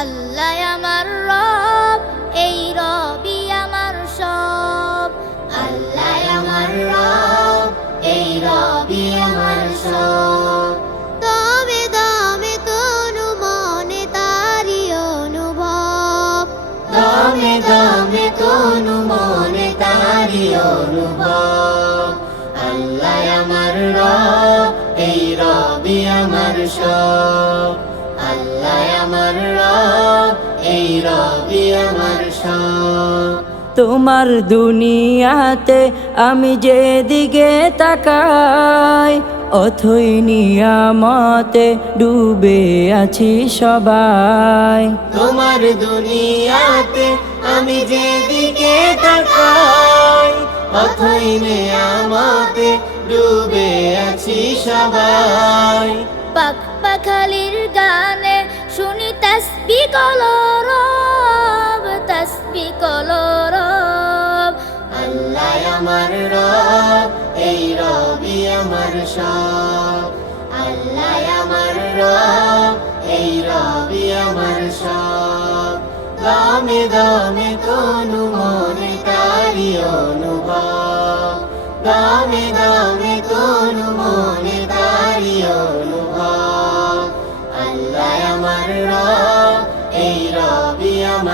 আল্লাহ আমার রব, এই রবি আমার সব। আল্লাহ আমার রব, এই রবি আমার সব। দমে দমে তনু মনে তারি অনুভব। দমে দমে তনু মনে তারি অনুভব। আল্লাহ আমার রব, এই রবি আমার সব। আল্লাহ আমার রব এই রবি আমার সব। তোমার দুনিয়াতে আমি যেদিকে তাকাই অথই নিয়ামতে ডুবে আছি সবাই। তোমার দুনিয়াতে আমি যেদিকে তাকাই অথই আমাতে ডুবে আছি সবাই। পাক পাখালির গানে শুনি তসবি কলরব তসবি কলরব। আল্লাহ আমার রব, এই রবি আমার সব। আল্লাহ আমার রব, এই রবি আমার সব। দমে দমে তনু মনে তারি অনুভব। দমে দমে তনু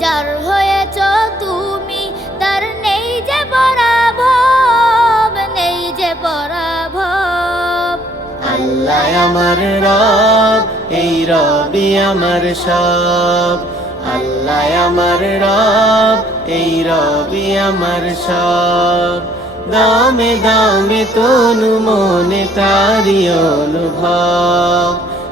যার হয়েছ তুমি, তার নেই যে পরাভব, নেই যে পরাভব। আল্লাহ আমার রব, এই রবি আমার সব। আল্লাহ আমার রব, এই রবি আমার সব। দামে দামে তনু মনে তারি অনুভব।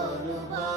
অনুভব